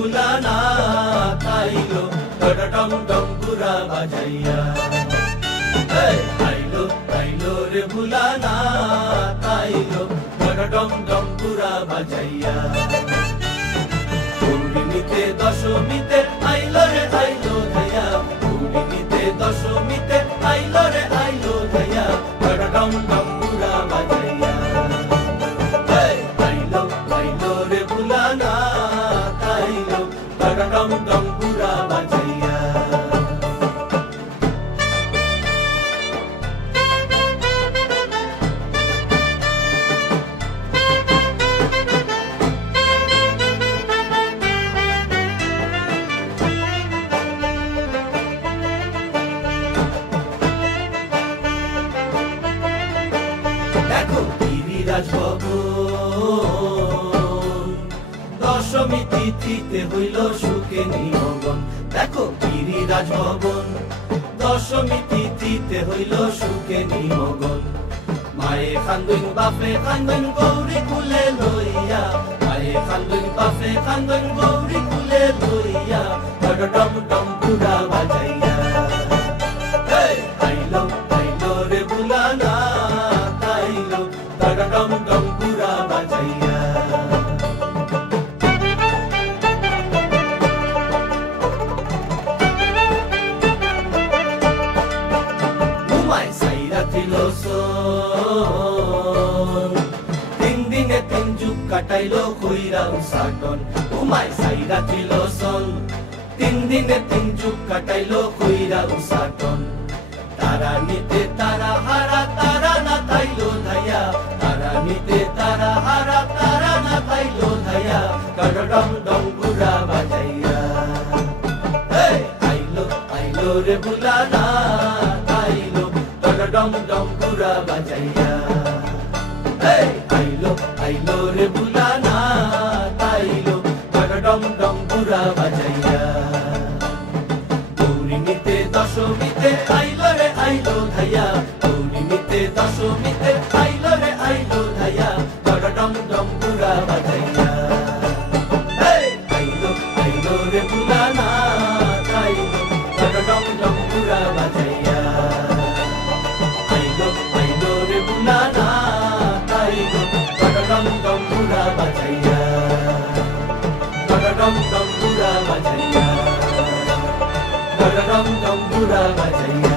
ভুলানা তাইলো ডম ডম পুরা বাজাইয়া আইলো আইলো রে ভুলানা তাইলো ডম ডম পুরা বাজাইয়া পূর্ণিমিতে দশমীতে আইলো রে আইলো ধাইয়া পূর্ণিমিতে দশমীতে আইলো রে আইলো ধাইয়া ডম ডম পুরা বাজাইয়া আইলো আইলো রে ভুলানা তাইলো ডম ডম পুরা বাজাইয়া দেখো গিরিরাজ ভবন দশমী তিথিতে হইল সুখে নিমগন দেখো গিরিরাজ ভবন দশমী তিথিতে হইল সুখে নিমগন মায়ে খান্দন বাপে খান্দন গৌরী কুলে লইয়া মায়ে খান্দন বাপে খান্দন গৌরী কুলে লইয়া ডম ডম পুরা বাজাইয়া আইলো আইলো রে ভুলানা তাইলো ডম ডম পুরা বাজাইয়া ঘুমায় সাইরা তিলসন তিন দিনে তিন যুগ কাটাইলো কইরা উসাটন ঘুমায় সাইরা তিলসন তিন দিনে তিন যুগ কাটাইলো কইরা উসাটন তারা নিতে তারা হারা তারা না তাইলো ধাইয়া তারা নিতে তারা হারা তারা না তাইলো ধাইয়া ডম ডম পুরা বাজাইয়া আইলো আইলো রে ভুলানা তাইলো ডম ডম পুরা বাজাইয়া আইলো আইলো রে ভুলানা তাইলো ডম ডম পুরা বাজাইয়া পূর্ণিমিতে দশমীতে আইলো রে আইলো ধাইয়া পূর্ণিমিতে দশমীতে আইলো রে আইলো ধাইয়া ডম ডম পুরা বাজাইয়া আইলো আইলো রে ভুলানা তাইলো ডম ডম পুরা বাজাইয়া আইলো আইলো রে ভুলানা তাইলো ডম ডম পুরা বাজাইয়া ডম ডম পুরা বাজাইয়া ডম ডম পুরা বাজাইয়া